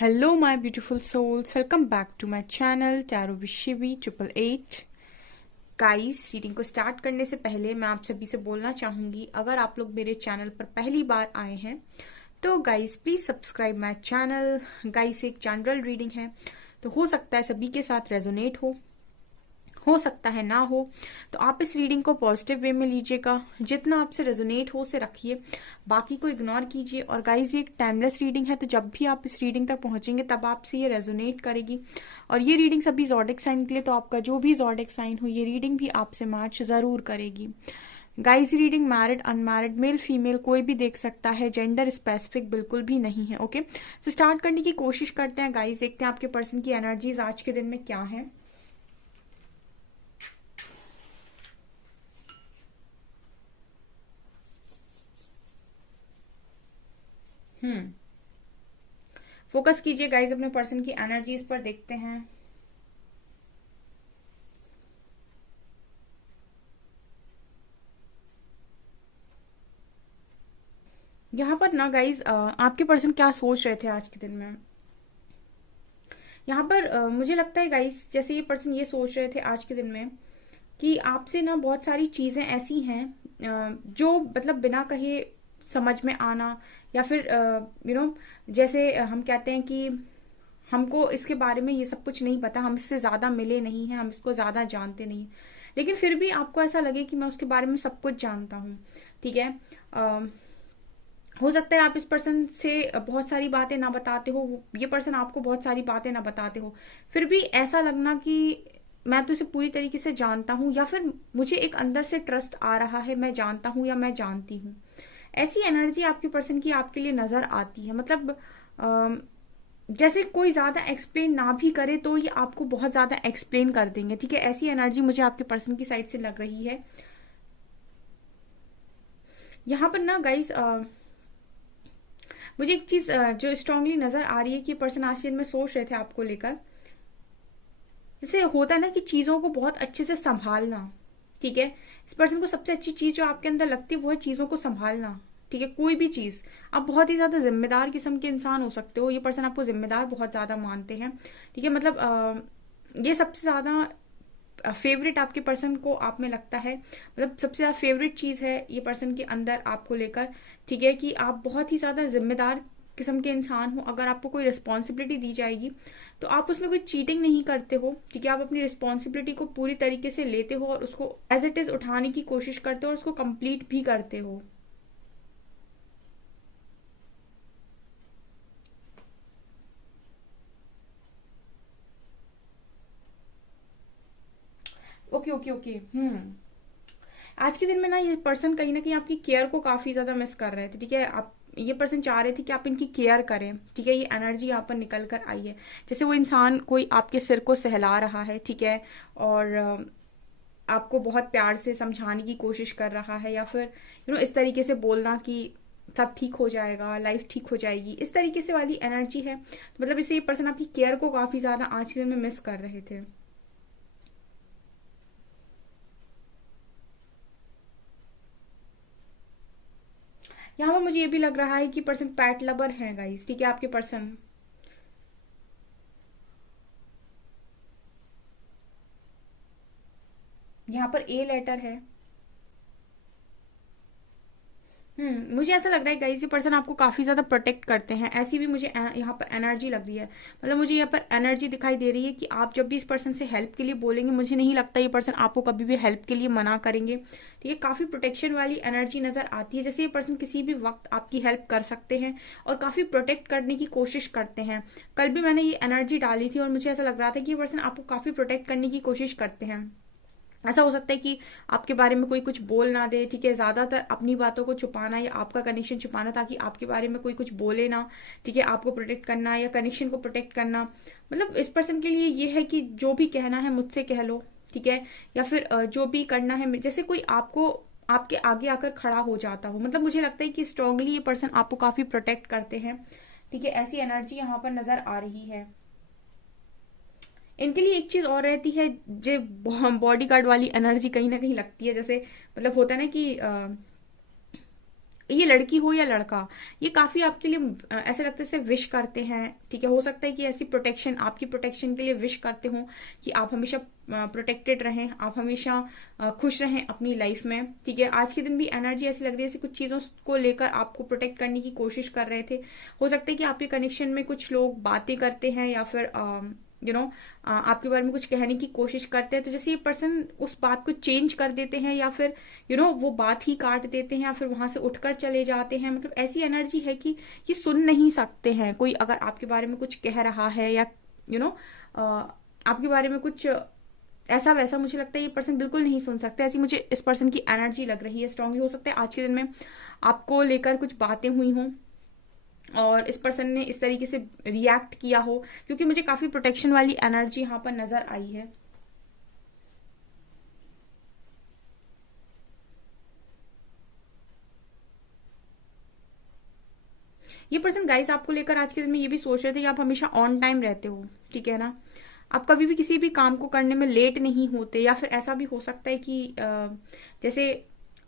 Hello, my beautiful souls. Welcome back to my channel Tarot with Shivi 888. Guys, reading को start करने से पहले मैं आप सभी से बोलना चाहूंगी, अगर आप लोग मेरे चैनल पर पहली बार आए हैं तो guys please subscribe my channel. Guys, एक जनरल रीडिंग है तो हो सकता है सभी के साथ रेजोनेट हो सकता है ना हो, तो आप इस रीडिंग को पॉजिटिव वे में लीजिएगा। जितना आपसे रेजोनेट हो उसे रखिए, बाकी को इग्नोर कीजिए। और गाइज, ये एक टाइमलेस रीडिंग है, तो जब भी आप इस रीडिंग तक पहुंचेंगे तब आपसे ये रेजोनेट करेगी। और ये रीडिंग सभी ज़ोडिक साइन के लिए, तो आपका जो भी ज़ोडिक साइन हो ये रीडिंग भी आपसे मैच जरूर करेगी। Guys, reading married unmarried male female कोई भी देख सकता है, जेंडर स्पेसिफिक बिल्कुल भी नहीं है। ओके, तो स्टार्ट करने की कोशिश करते हैं। गाइज, देखते हैं आपके पर्सन की एनर्जीज आज के दिन में क्या है। फोकस कीजिए गाइज अपने पर्सन की एनर्जीज पर, देखते हैं। यहाँ पर ना गाइज, आपके पर्सन क्या सोच रहे थे आज के दिन में। यहाँ पर मुझे लगता है गाइज, जैसे ये पर्सन ये सोच रहे थे आज के दिन में कि आपसे ना बहुत सारी चीजें ऐसी हैं जो मतलब बिना कहे समझ में आना, या फिर जैसे हम कहते हैं कि हमको इसके बारे में ये सब कुछ नहीं पता, हम इससे ज्यादा मिले नहीं हैं, हम इसको ज्यादा जानते नहीं, लेकिन फिर भी आपको ऐसा लगे कि मैं उसके बारे में सब कुछ जानता हूँ। ठीक है, हो सकता है आप इस पर्सन से बहुत सारी बातें ना बताते हो, ये पर्सन आपको बहुत सारी बातें ना बताते हो, फिर भी ऐसा लगना कि मैं तो इसे पूरी तरीके से जानता हूँ, या फिर मुझे एक अंदर से ट्रस्ट आ रहा है, मैं जानता हूँ या मैं जानती हूँ। ऐसी एनर्जी आपके पर्सन की आपके लिए नजर आती है। मतलब जैसे कोई ज्यादा एक्सप्लेन ना भी करे तो ये आपको बहुत ज्यादा एक्सप्लेन कर देंगे। ठीक है, ऐसी एनर्जी मुझे आपके पर्सन की साइड से लग रही है। यहाँ पर ना गाइस, मुझे एक चीज जो स्ट्रांगली नजर आ रही है कि पर्सन आज दिन में सोच रहे थे आपको लेकर, जैसे होता है ना कि चीजों को बहुत अच्छे से संभालना। ठीक है, इस पर्सन को सबसे अच्छी चीज जो आपके अंदर लगती है वो है चीजों को संभालना। ठीक है, कोई भी चीज, आप बहुत ही ज्यादा जिम्मेदार किस्म के इंसान हो सकते हो, ये पर्सन आपको जिम्मेदार बहुत ज्यादा मानते हैं। ठीक है, मतलब ये सबसे ज्यादा फेवरेट आपके पर्सन को आप में लगता है, मतलब सबसे ज्यादा फेवरेट चीज है ये पर्सन के अंदर आपको लेकर। ठीक है, कि आप बहुत ही ज्यादा जिम्मेदार किस्म के इंसान हो। अगर आपको कोई रिस्पॉन्सिबिलिटी दी जाएगी तो आप उसमें कोई चीटिंग नहीं करते हो। ठीक है, आप अपनी रिस्पॉन्सिबिलिटी को पूरी तरीके से लेते हो और उसको एज इट इज उठाने की कोशिश करते हो और उसको कंप्लीट भी करते हो। Okay okay okay. आज के दिन में ना ये पर्सन कहीं ना कहीं आपकी केयर को काफी ज्यादा मिस कर रहे थे। ठीक है, आप ये पर्सन चाह रहे थे कि आप इनकी केयर करें। ठीक है, ये एनर्जी यहाँ पर निकल कर आई है, जैसे वो इंसान कोई आपके सिर को सहला रहा है। ठीक है, और आपको बहुत प्यार से समझाने की कोशिश कर रहा है, या फिर इस तरीके से बोलना कि सब ठीक हो जाएगा, लाइफ ठीक हो जाएगी, इस तरीके से वाली एनर्जी है। तो मतलब इससे ये पर्सन आपकी केयर को काफी ज्यादा आज के दिन में मिस कर रहे थे। यहाँ पर मुझे ये भी लग रहा है कि पर्सन पैट लवर है गाइस। ठीक है, आपके पर्सन यहाँ पर ए लेटर है। मुझे ऐसा लग रहा है गाइस, ये पर्सन आपको काफी ज्यादा प्रोटेक्ट करते हैं, ऐसी भी मुझे यहाँ पर एनर्जी लग रही है। मतलब मुझे यहाँ पर एनर्जी दिखाई दे रही है कि आप जब भी इस पर्सन से हेल्प के लिए बोलेंगे, मुझे नहीं लगता ये पर्सन आपको कभी भी हेल्प के लिए मना करेंगे। ठीक है, काफी प्रोटेक्शन वाली एनर्जी नजर आती है, जैसे ये पर्सन किसी भी वक्त आपकी हेल्प कर सकते हैं और काफी प्रोटेक्ट करने की कोशिश करते हैं। कल भी मैंने ये एनर्जी डाली थी और मुझे ऐसा लग रहा था कि ये पर्सन आपको काफी प्रोटेक्ट करने की कोशिश करते हैं। ऐसा हो सकता है कि आपके बारे में कोई कुछ बोल ना दे। ठीक है, ज्यादातर अपनी बातों को छुपाना या आपका कनेक्शन छुपाना, ताकि आपके बारे में कोई कुछ बोले ना। ठीक है, आपको प्रोटेक्ट करना या कनेक्शन को प्रोटेक्ट करना, मतलब इस पर्सन के लिए ये है कि जो भी कहना है मुझसे कह लो। ठीक है, या फिर जो भी करना है, जैसे कोई आपको आपके आगे आकर खड़ा हो जाता हो। मतलब मुझे लगता है कि स्ट्रांगली ये पर्सन आपको काफी प्रोटेक्ट करते हैं। ठीक है, ऐसी एनर्जी यहाँ पर नजर आ रही है। इनके लिए एक चीज और रहती है, जो बॉडी गार्ड वाली एनर्जी कहीं ना कहीं लगती है। जैसे मतलब होता है ना कि ये लड़की हो या लड़का, ये काफी आपके लिए ऐसे लगता है जैसे विश करते हैं, ठीक है। हो सकता है कि ऐसी प्रोटेक्शन, आपकी प्रोटेक्शन के लिए विश करते हो कि आप हमेशा प्रोटेक्टेड रहें, आप हमेशा खुश रहें अपनी लाइफ में, ठीक है। आज के दिन भी एनर्जी ऐसी लग रही है जैसे कुछ चीजों को लेकर आपको प्रोटेक्ट करने की कोशिश कर रहे थे। हो सकता है कि आपके कनेक्शन में कुछ लोग बातें करते हैं या फिर आपके बारे में कुछ कहने की कोशिश करते हैं, तो जैसे ये पर्सन उस बात को चेंज कर देते हैं या फिर वो बात ही काट देते हैं या फिर वहां से उठकर चले जाते हैं। मतलब ऐसी एनर्जी है कि ये सुन नहीं सकते हैं कोई अगर आपके बारे में कुछ कह रहा है या यू नो आपके बारे में कुछ ऐसा वैसा, मुझे लगता है ये पर्सन बिल्कुल नहीं सुन सकते। ऐसी मुझे इस पर्सन की एनर्जी लग रही है स्ट्रांगली। हो सकता है आज के दिन में आपको लेकर कुछ बातें हुई हों और इस पर्सन ने इस तरीके से रिएक्ट किया हो, क्योंकि मुझे काफी प्रोटेक्शन वाली एनर्जी यहाँ पर नजर आई है। ये पर्सन गाइस आपको लेकर आज के दिन में ये भी सोच रहे थे कि आप हमेशा ऑन टाइम रहते हो, ठीक है ना। आप कभी भी किसी भी काम को करने में लेट नहीं होते, या फिर ऐसा भी हो सकता है कि जैसे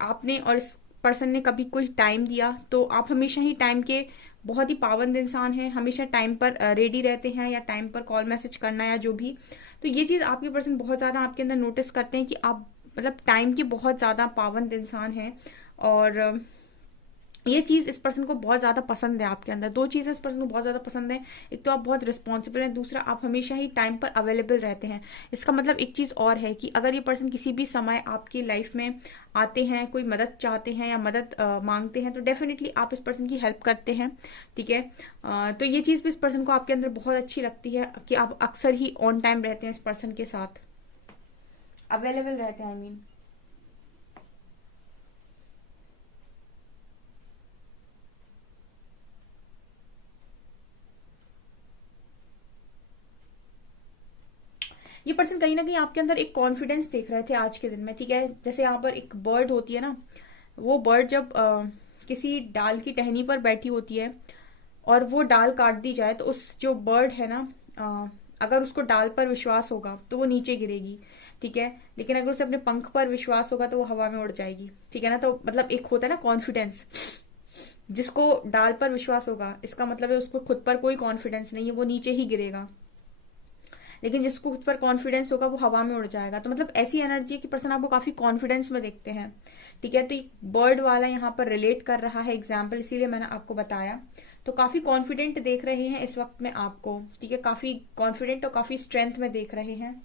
आपने और इस पर्सन ने कभी कोई टाइम दिया तो आप हमेशा ही टाइम के बहुत ही पाबंद इंसान हैं, हमेशा टाइम पर रेडी रहते हैं या टाइम पर कॉल मैसेज करना या जो भी। तो ये चीज आपके पर्सन बहुत ज्यादा आपके अंदर नोटिस करते हैं कि आप मतलब टाइम के बहुत ज्यादा पाबंद इंसान हैं। और ये चीज इस पर्सन को बहुत ज्यादा पसंद है आपके अंदर। दो चीजें इस पर्सन को बहुत ज्यादा पसंद है, एक तो आप बहुत रिस्पॉन्सिबल हैं, दूसरा आप हमेशा ही टाइम पर अवेलेबल रहते हैं। इसका मतलब एक चीज और है कि अगर ये पर्सन किसी भी समय आपकी लाइफ में आते हैं, कोई मदद चाहते हैं या मदद मांगते हैं, तो डेफिनेटली आप इस पर्सन की हेल्प करते हैं, ठीक है। तो ये चीज भी इस पर्सन को आपके अंदर बहुत अच्छी लगती है कि आप अक्सर ही ऑन टाइम रहते हैं, इस पर्सन के साथ अवेलेबल रहते हैं, आई मीन। ये पर्सन कहीं ना कहीं आपके अंदर एक कॉन्फिडेंस देख रहे थे आज के दिन में, ठीक है। जैसे यहाँ पर एक बर्ड होती है ना, वो बर्ड जब किसी डाल की टहनी पर बैठी होती है और वो डाल काट दी जाए तो उस जो बर्ड है ना, अगर उसको डाल पर विश्वास होगा तो वो नीचे गिरेगी, ठीक है। लेकिन अगर उसे अपने पंख पर विश्वास होगा तो वो हवा में उड़ जाएगी, ठीक है ना। तो मतलब एक होता है ना कॉन्फिडेंस, जिसको डाल पर विश्वास होगा इसका मतलब है उसको खुद पर कोई कॉन्फिडेंस नहीं है, वो नीचे ही गिरेगा। लेकिन जिसको खुद पर कॉन्फिडेंस होगा वो हवा में उड़ जाएगा। तो मतलब ऐसी एनर्जी की पर्सन आपको काफी कॉन्फिडेंस में देखते हैं, ठीक है। तो बर्ड वाला यहाँ पर रिलेट कर रहा है एग्जाम्पल, इसीलिए मैंने आपको बताया। तो काफी कॉन्फिडेंट देख रहे हैं इस वक्त में आपको, ठीक है। काफी कॉन्फिडेंट और काफी स्ट्रेंथ में देख रहे हैं।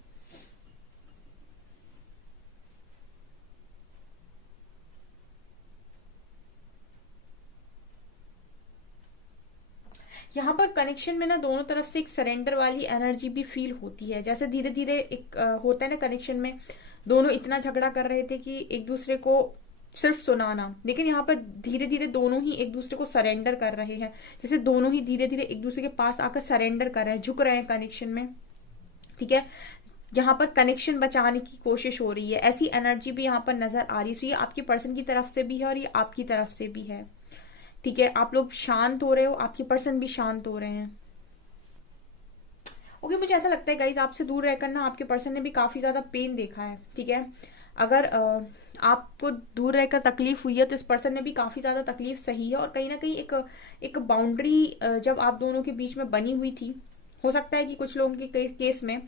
यहाँ पर कनेक्शन में ना दोनों तरफ से एक सरेंडर वाली एनर्जी भी फील होती है। जैसे धीरे धीरे एक होता है ना कनेक्शन में, दोनों इतना झगड़ा कर रहे थे कि एक दूसरे को सिर्फ सुनाना, लेकिन यहाँ पर धीरे धीरे दोनों ही एक दूसरे को सरेंडर कर रहे हैं। जैसे दोनों ही धीरे धीरे एक दूसरे के पास आकर सरेंडर कर रहे हैं, झुक रहे हैं कनेक्शन में, ठीक है। यहाँ पर कनेक्शन बचाने की कोशिश हो रही है, ऐसी एनर्जी भी यहाँ पर नजर आ रही है। तो ये आपकी पर्सन की तरफ से भी है और ये आपकी तरफ से भी है, ठीक है। आप लोग शांत हो रहे हो, आपके पर्सन भी शांत हो रहे हैं। ओके, मुझे ऐसा लगता है गाइज आपसे दूर रहकर ना आपके पर्सन ने भी काफी ज्यादा पेन देखा है, ठीक है। अगर आपको दूर रहकर तकलीफ हुई है तो इस पर्सन ने भी काफी ज्यादा तकलीफ सही है। और कहीं ना कहीं एक एक बाउंड्री जब आप दोनों के बीच में बनी हुई थी, हो सकता है कि कुछ लोगों के केस में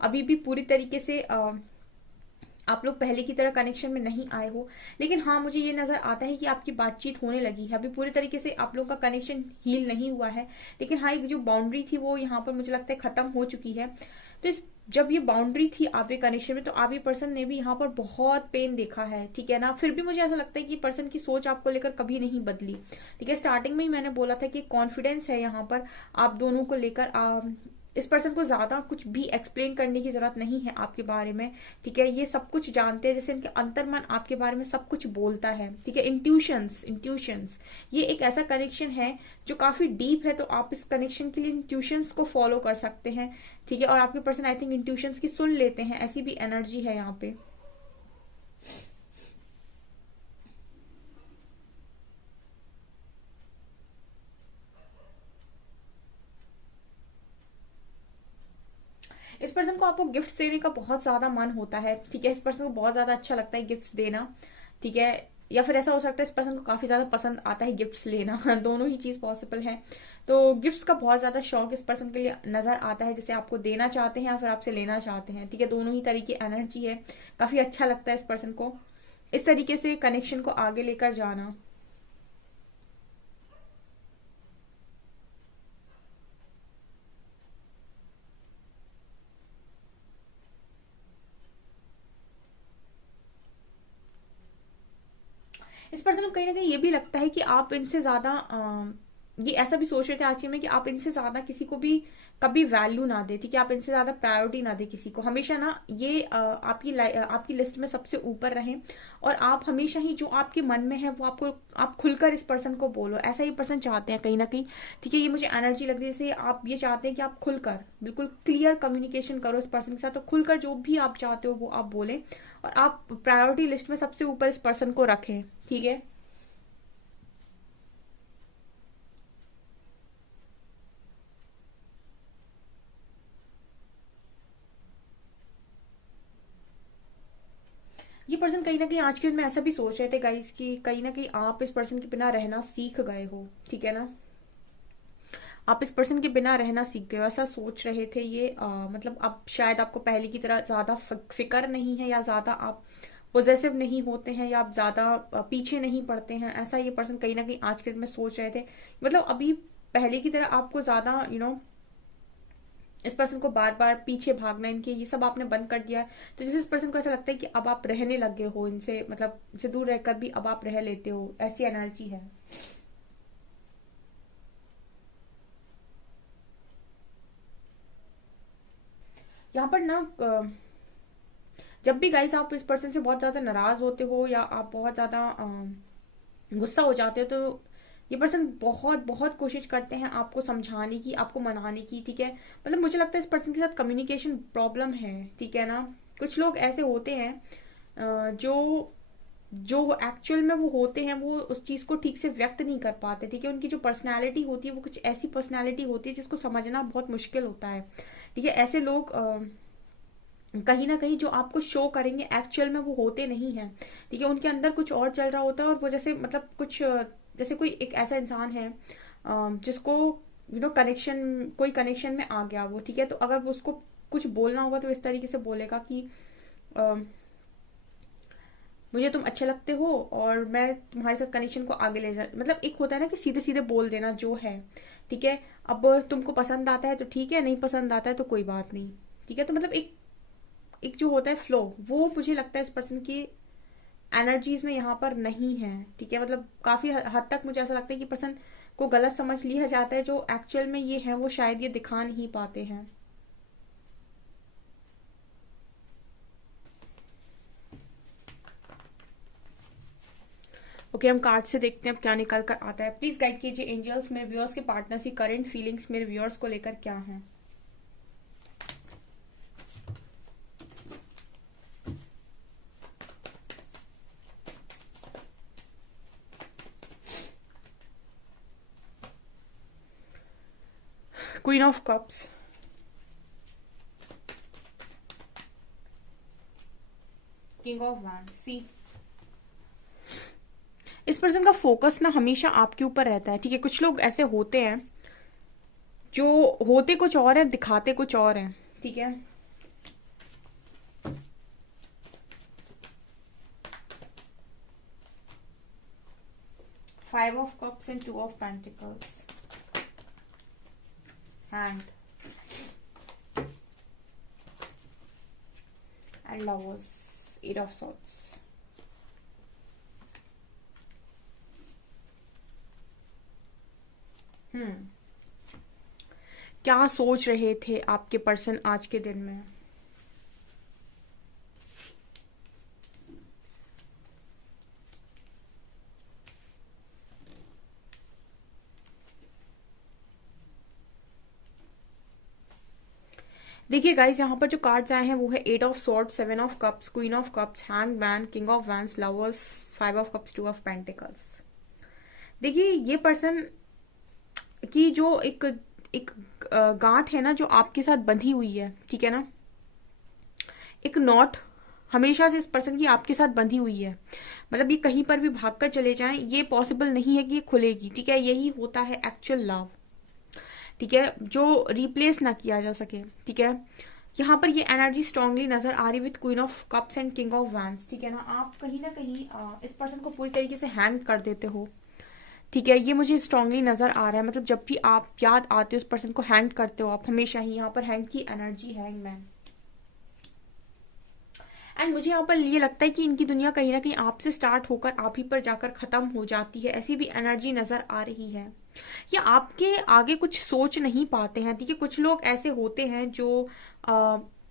अभी भी पूरी तरीके से आप लोग पहले की तरह कनेक्शन में नहीं आए हो, लेकिन हाँ मुझे ये नजर आता है कि आपकी बातचीत होने लगी है। अभी पूरी तरीके से आप लोगों का कनेक्शन हील नहीं हुआ है, लेकिन हाँ एक जो बाउंड्री थी वो यहाँ पर मुझे लगता है खत्म हो चुकी है। तो इस जब ये बाउंड्री थी आपके कनेक्शन में, तो आपके पर्सन ने भी यहाँ पर बहुत पेन देखा है, ठीक है ना। फिर भी मुझे ऐसा लगता है कि पर्सन की सोच आपको लेकर कभी नहीं बदली, ठीक है। स्टार्टिंग में ही मैंने बोला था कि कॉन्फिडेंस है यहाँ पर आप दोनों को लेकर। इस पर्सन को ज्यादा कुछ भी एक्सप्लेन करने की जरूरत नहीं है आपके बारे में, ठीक है। ये सब कुछ जानते हैं, जैसे इनके अंतर्मन आपके बारे में सब कुछ बोलता है, ठीक है। इंट्यूशंस इंट्यूशंस, ये एक ऐसा कनेक्शन है जो काफी डीप है। तो आप इस कनेक्शन के लिए इंट्यूशंस को फॉलो कर सकते हैं, ठीक है। और आपके पर्सन आई थिंक इंट्यूशंस की सुन लेते हैं, ऐसी भी एनर्जी है यहाँ पे। इस पर्सन को आपको गिफ्ट देने का बहुत ज्यादा मन होता है, ठीक है। इस पर्सन को बहुत ज्यादा अच्छा लगता है गिफ्ट्स देना, ठीक है। या फिर ऐसा हो सकता है इस पर्सन को काफी ज्यादा पसंद आता है गिफ्ट्स लेना दोनों ही चीज पॉसिबल है। तो गिफ्ट्स का बहुत ज्यादा शौक इस पर्सन के लिए नजर आता है, जैसे आपको देना चाहते हैं या फिर आपसे लेना चाहते हैं, ठीक है, दोनों ही तरीके एनर्जी है। काफी अच्छा लगता है इस पर्सन को इस तरीके से कनेक्शन को आगे लेकर जाना। इस पर्सन को कहीं ना कहीं ये भी लगता है कि आप इनसे ज्यादा ये ऐसा भी सोच रहे थे आज के में कि आप इनसे ज्यादा किसी को भी कभी वैल्यू ना दे, ठीक है, आप इनसे ज्यादा प्रायोरिटी ना दे किसी को, हमेशा ना ये आपकी लिस्ट में सबसे ऊपर रहें। और आप हमेशा ही जो आपके मन में है वो आपको आप खुलकर इस पर्सन को बोलो, ऐसा ये पर्सन चाहते हैं कहीं ना कहीं, ठीक है। ये मुझे एनर्जी लग रही है, जैसे आप ये चाहते हैं कि आप खुलकर बिल्कुल क्लियर कम्युनिकेशन करो इस पर्सन के साथ, तो खुलकर जो भी आप चाहते हो वो आप बोलें और आप प्रायोरिटी लिस्ट में सबसे ऊपर इस पर्सन को रखें, ठीक है। ये पर्सन कहीं ना कहीं आज के दिन में ऐसा भी सोच रहे थे गाइस कि कहीं ना कहीं आप इस पर्सन के बिना रहना सीख गए हो, ठीक है ना, आप इस पर्सन के बिना रहना सीख गए हो, ऐसा सोच रहे थे ये। मतलब अब शायद आपको पहले की तरह ज्यादा फिक्र नहीं है, या ज्यादा आप पोजेसिव नहीं होते हैं, या आप ज्यादा पीछे नहीं पड़ते हैं, ऐसा ये पर्सन कहीं ना कहीं आज के दिन में सोच रहे थे। मतलब अभी पहले की तरह आपको ज्यादा इस पर्सन को बार बार पीछे भागना इनके ये सब आपने बंद कर दिया है। तो जैसे इस पर्सन को ऐसा लगता है कि अब आप रहने लगे हो इनसे, मतलब इनसे दूर रहकर भी अब आप रह लेते हो, ऐसी एनर्जी है। यहाँ पर ना जब भी गाइस आप इस पर्सन से बहुत ज्यादा नाराज होते हो या आप बहुत ज्यादा गुस्सा हो जाते हो, तो ये पर्सन बहुत बहुत कोशिश करते हैं आपको समझाने की, आपको मनाने की, ठीक है। मतलब मुझे लगता है इस पर्सन के साथ कम्युनिकेशन प्रॉब्लम है, ठीक है ना। कुछ लोग ऐसे होते हैं जो जो एक्चुअल में वो होते हैं वो उस चीज को ठीक से व्यक्त नहीं कर पाते, ठीक है। उनकी जो पर्सनैलिटी होती है वो कुछ ऐसी पर्सनैलिटी होती है जिसको समझना बहुत मुश्किल होता है, ठीक है। ऐसे लोग कहीं ना कहीं जो आपको शो करेंगे एक्चुअल में वो होते नहीं हैं, ठीक है। उनके अंदर कुछ और चल रहा होता है और वो जैसे मतलब कुछ जैसे कोई एक ऐसा इंसान है जिसको कनेक्शन कोई कनेक्शन में आ गया वो, ठीक है। तो अगर वो उसको कुछ बोलना होगा तो इस तरीके से बोलेगा कि अ, मुझे तुम अच्छे लगते हो और मैं तुम्हारे साथ कनेक्शन को आगे ले जा, मतलब एक होता है ना कि सीधे सीधे बोल देना जो है, ठीक है। अब तुमको पसंद आता है तो ठीक है, नहीं पसंद आता है तो कोई बात नहीं, ठीक है। तो मतलब एक एक जो होता है फ्लो, वो मुझे लगता है इस पर्सन की एनर्जीज में यहाँ पर नहीं है, ठीक है। मतलब काफी हद तक मुझे ऐसा लगता है कि पर्सन को गलत समझ लिया जाता है, जो एक्चुअल में ये है वो शायद ये दिखा नहीं पाते हैं। ओके हम कार्ड से देखते हैं अब क्या निकल कर आता है। प्लीज गाइड कीजिए एंजल्स, मेरे व्यूअर्स के पार्टनर्स की करंट फीलिंग्स मेरे व्यूअर्स को लेकर क्या है। Queen of cups, king of wand, see. इस पर्सन का फोकस ना हमेशा आपके ऊपर रहता है, ठीक है। कुछ लोग ऐसे होते हैं जो होते कुछ और है दिखाते कुछ और है, ठीक है। Five of cups and two of pentacles, hand and lovers, eight of swords. क्या सोच रहे थे आपके पर्सन आज के दिन में। देखिए गाइस यहाँ पर जो कार्ड्स आए हैं वो है eight of sword, seven of cups, queen of cups, hang man, king of wands, lovers, five of cups, two of pentacles. देखिए ये पर्सन की जो एक एक गांठ है ना जो आपके साथ बंधी हुई है, ठीक है ना, एक नॉट हमेशा से इस पर्सन की आपके साथ बंधी हुई है। मतलब ये कहीं पर भी भागकर चले जाएं, ये पॉसिबल नहीं है कि ये खुलेगी। ठीक है, यही होता है एक्चुअल लव। ठीक है, जो रिप्लेस ना किया जा सके। ठीक है, यहाँ पर ये एनर्जी स्ट्रांगली नजर आ रही with queen of cups and king of wands. ठीक है ना, आप कहीं ना कहीं इस पर्सन को पूरी तरीके से हैंग कर देते हो। ठीक है, ये मुझे स्ट्रांगली नजर आ रहा है। मतलब जब भी आप याद आते हो उस पर्सन को हैंग करते हो आप हमेशा ही। यहाँ पर हैंग की एनर्जी है मैन। एंड मुझे यहाँ पर ये लगता है कि इनकी दुनिया कहीं ना कहीं आपसे स्टार्ट होकर आप ही पर जाकर खत्म हो जाती है, ऐसी भी एनर्जी नजर आ रही है। या आपके आगे कुछ सोच नहीं पाते हैं। ठीक है, कुछ लोग ऐसे होते हैं जो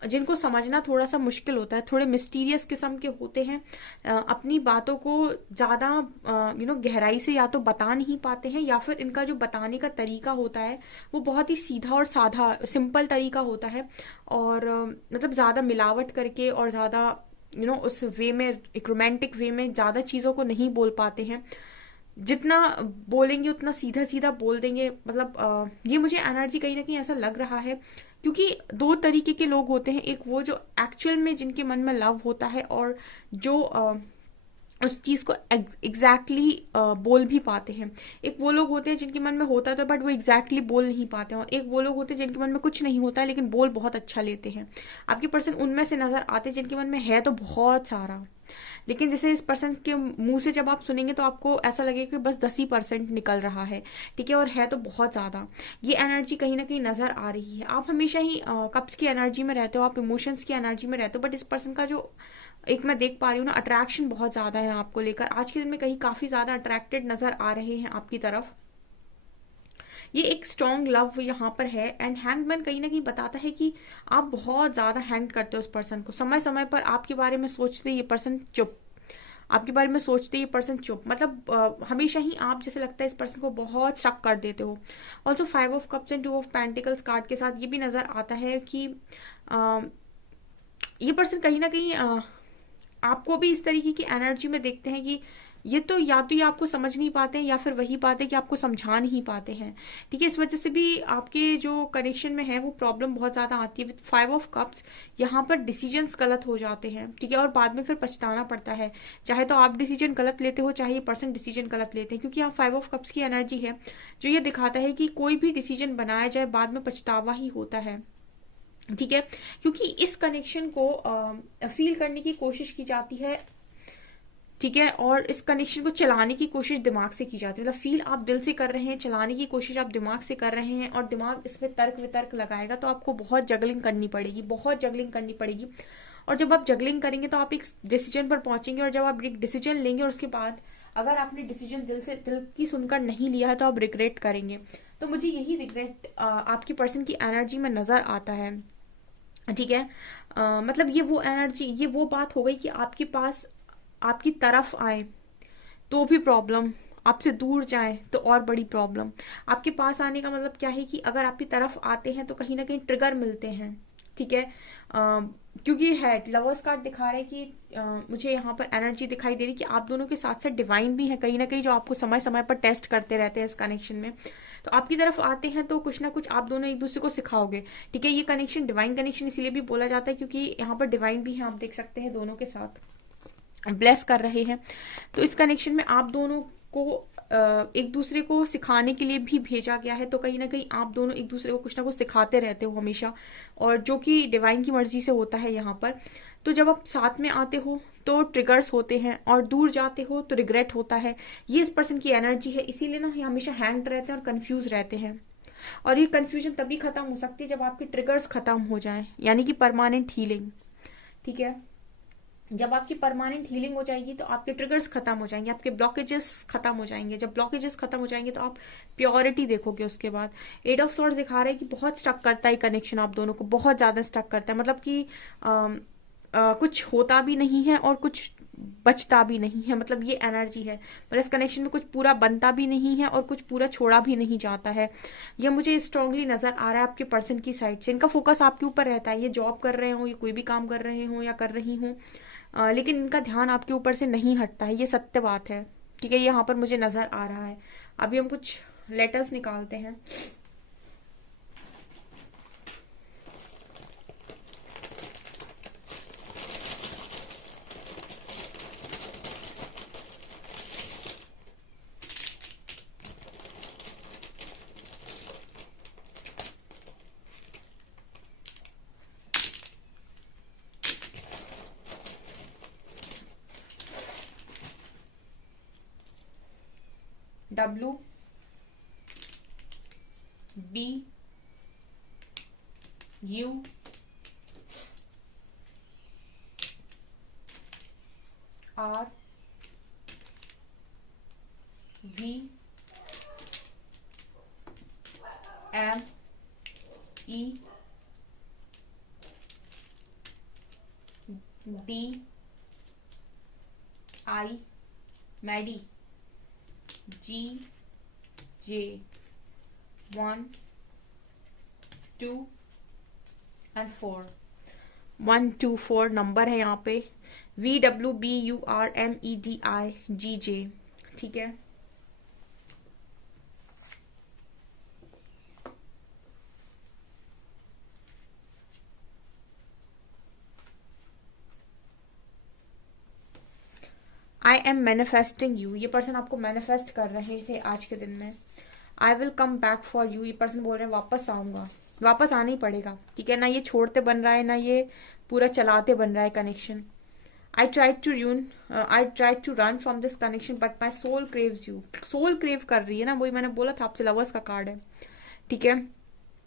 जिनको समझना थोड़ा सा मुश्किल होता है, थोड़े मिस्टीरियस किस्म के होते हैं, अपनी बातों को ज्यादा गहराई से या तो बता नहीं पाते हैं, या फिर इनका जो बताने का तरीका होता है वो बहुत ही सीधा और साधा सिंपल तरीका होता है। और मतलब ज्यादा मिलावट करके और ज्यादा उस वे में, एक रोमांटिक वे में ज्यादा चीजों को नहीं बोल पाते हैं। जितना बोलेंगे उतना सीधा सीधा बोल देंगे। मतलब ये मुझे एनर्जी कहीं ना कहीं ऐसा लग रहा है, क्योंकि दो तरीके के लोग होते हैं। एक वो जो एक्चुअल में जिनके मन में लव होता है और जो उस चीज को एग्जैक्टली बोल भी पाते हैं। एक वो लोग होते हैं जिनके मन में होता है तो बट वो एग्जैक्टली बोल नहीं पाते हैं। और एक वो लोग होते हैं जिनके मन में कुछ नहीं होता है लेकिन बोल बहुत अच्छा लेते हैं। आपके पर्सन उनमें से नजर आते हैं जिनके मन में है तो बहुत सारा, लेकिन जैसे इस पर्सन के मुंह से जब आप सुनेंगे तो आपको ऐसा लगेगा कि बस 10% निकल रहा है। ठीक है, और है तो बहुत ज्यादा। ये एनर्जी कहीं ना कहीं नजर आ रही है। आप हमेशा ही कप्स की एनर्जी में रहते हो, आप इमोशंस की एनर्जी में रहते हो, बट इस पर्सन का जो एक मैं देख पा रही हूँ ना, अट्रैक्शन बहुत ज्यादा है आपको लेकर। आज के दिन में कहीं काफी ज्यादा अट्रैक्टेड नजर आ रहे हैं आपकी तरफ। ये एक स्ट्रॉन्ग लव यहाँ पर है। एंड हैंगमैन कहीं ना कहीं बताता है कि आप बहुत ज्यादा हैंग करते हो उस पर्सन को। समय समय पर आपके बारे में सोचते ये पर्सन चुप, आपके बारे में सोचते ये पर्सन चुप। मतलब हमेशा ही आप जैसे लगता है इस पर्सन को बहुत शक कर देते हो। Also 5 of cups and 2 of pentacles card के साथ ये भी नजर आता है कि ये पर्सन कहीं ना कहीं आपको भी इस तरीके की एनर्जी में देखते हैं कि ये तो या तो ये आपको समझ नहीं पाते हैं या फिर वही बात है कि आपको समझा नहीं पाते हैं। ठीक है, इस वजह से भी आपके जो कनेक्शन में है वो प्रॉब्लम बहुत ज्यादा आती है। विद 5 ऑफ कप्स यहाँ पर डिसीजंस गलत हो जाते हैं। ठीक है, और बाद में फिर पछताना पड़ता है। चाहे तो आप डिसीजन गलत लेते हो, चाहे ये पर्सन डिसीजन गलत लेते हैं, क्योंकि यहाँ 5 ऑफ कप्स की एनर्जी है जो ये दिखाता है कि कोई भी डिसीजन बनाया जाए बाद में पछतावा ही होता है। ठीक है, क्योंकि इस कनेक्शन को फील करने की कोशिश की जाती है। ठीक है, और इस कनेक्शन को चलाने की कोशिश दिमाग से की जाती है। मतलब फील आप दिल से कर रहे हैं, चलाने की कोशिश आप दिमाग से कर रहे हैं, और दिमाग इसमें तर्क वितर्क लगाएगा तो आपको बहुत जगलिंग करनी पड़ेगी, बहुत जगलिंग करनी पड़ेगी। और जब आप जगलिंग करेंगे तो आप एक डिसीजन पर पहुंचेंगे, और जब आप एक डिसीजन लेंगे और उसके बाद अगर आपने डिसीजन दिल की सुनकर नहीं लिया है तो आप रिग्रेट करेंगे। तो मुझे यही रिग्रेट आपकी पर्सन की एनर्जी में नजर आता है। ठीक है, मतलब ये वो एनर्जी, ये वो बात हो गई कि आपके पास आपकी तरफ आए तो भी प्रॉब्लम, आपसे दूर जाए तो और बड़ी प्रॉब्लम। आपके पास आने का मतलब क्या है कि अगर आपकी तरफ आते हैं तो कहीं ना कहीं ट्रिगर मिलते हैं। ठीक है, क्योंकि है लवर्स कार्ड दिखा रहे हैं कि मुझे यहाँ पर एनर्जी दिखाई दे रही कि आप दोनों के साथ साथ डिवाइन भी है कहीं ना कहीं, जो आपको समय समय पर टेस्ट करते रहते हैं इस कनेक्शन में। तो आपकी तरफ आते हैं तो कुछ ना कुछ आप दोनों एक दूसरे को सिखाओगे। ठीक है, ये कनेक्शन डिवाइन कनेक्शन इसलिए भी बोला जाता है क्योंकि यहाँ पर डिवाइन भी है, आप देख सकते हैं दोनों के साथ ब्लेस कर रहे हैं। तो इस कनेक्शन में आप दोनों को एक दूसरे को सिखाने के लिए भी भेजा गया है। तो कहीं ना कहीं आप दोनों एक दूसरे को कुछ ना कुछ सिखाते रहते हो हमेशा, और जो कि डिवाइन की मर्जी से होता है यहाँ पर। तो जब आप साथ में आते हो तो ट्रिगर्स होते हैं, और दूर जाते हो तो रिग्रेट होता है। ये इस पर्सन की एनर्जी है, इसीलिए ना ये हमेशा हैंग्ड रहते हैं और कंफ्यूज रहते हैं। और ये कंफ्यूजन तभी खत्म हो सकती है जब आपके ट्रिगर्स खत्म हो जाए, यानी कि परमानेंट हीलिंग। ठीक है, जब आपकी परमानेंट हीलिंग हो जाएगी तो आपके ट्रिगर्स खत्म हो जाएंगे, आपके ब्लॉकेजेस खत्म हो जाएंगे। जब ब्लॉकेजेस खत्म हो जाएंगे तो आप प्योरिटी देखोगे उसके बाद। 8 ऑफ सॉर्ड्स दिखा रहा है कि बहुत स्टक करता है कनेक्शन, आप दोनों को बहुत ज्यादा स्टक करता है। मतलब कि कुछ होता भी नहीं है और कुछ बचता भी नहीं है। मतलब ये एनर्जी है, पर इस कनेक्शन में कुछ पूरा बनता भी नहीं है और कुछ पूरा छोड़ा भी नहीं जाता है। ये मुझे स्ट्रांगली नजर आ रहा है आपके पर्सन की साइड से। इनका फोकस आपके ऊपर रहता है, ये जॉब कर रहे हो, ये कोई भी काम कर रहे हो या कर रही हूँ, लेकिन इनका ध्यान आपके ऊपर से नहीं हटता है, ये सत्य बात है। ठीक है, यहाँ पर मुझे नजर आ रहा है। अभी हम कुछ लेटर्स निकालते हैं। W B U R V M E D I Maddie G J 1 2 and 4 1 2 4 number है यहाँ पे VWBURMEDIGJ। ठीक है, आई एम मैनिफेस्टिंग यू, ये पर्सन आपको मैनिफेस्ट कर रहे थे आज के दिन में। I will come back for you, ये पर्सन बोल रहे हैं वापस आऊंगा, वापस आना ही पड़ेगा। ठीक है ना, ये छोड़ते बन रहा है ना ये पूरा चलाते बन रहा है connection. I tried to run from this connection but my soul craves you। Soul crave कर रही है ना, वही मैंने बोला था आपसे, लवर्स का कार्ड है। ठीक है,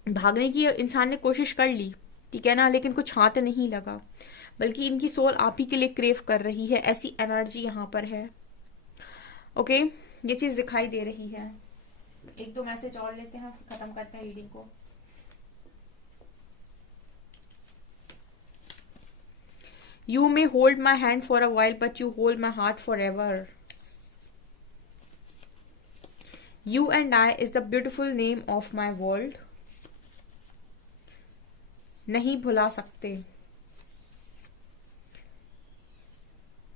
भागने की इंसान ने कोशिश कर ली, ठीक है ना, लेकिन कुछ हाथ नहीं लगा, बल्कि इनकी सोल आप ही के लिए क्रेव कर रही है, ऐसी एनर्जी यहाँ पर है। ओके, ये चीज दिखाई दे रही है। एक दो मैसेज और लेते हैं, फिर खत्म करते हैं रीडिंग को। You may hold my hand for a while, but you hold my heart forever. You and I is the beautiful name of my world. नहीं भुला सकते।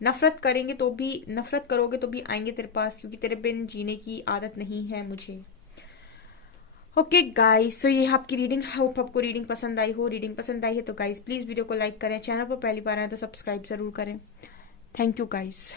नफरत करेंगे तो भी, नफरत करोगे तो भी आएंगे तेरे पास, क्योंकि तेरे बिन जीने की आदत नहीं है मुझे। ओके गाइस, सो ये आपकी रीडिंग। होप आपको रीडिंग पसंद आई हो। रीडिंग पसंद आई है तो गाइस प्लीज वीडियो को लाइक करें, चैनल पर पहली बार आए तो सब्सक्राइब जरूर करें। Thank you guys.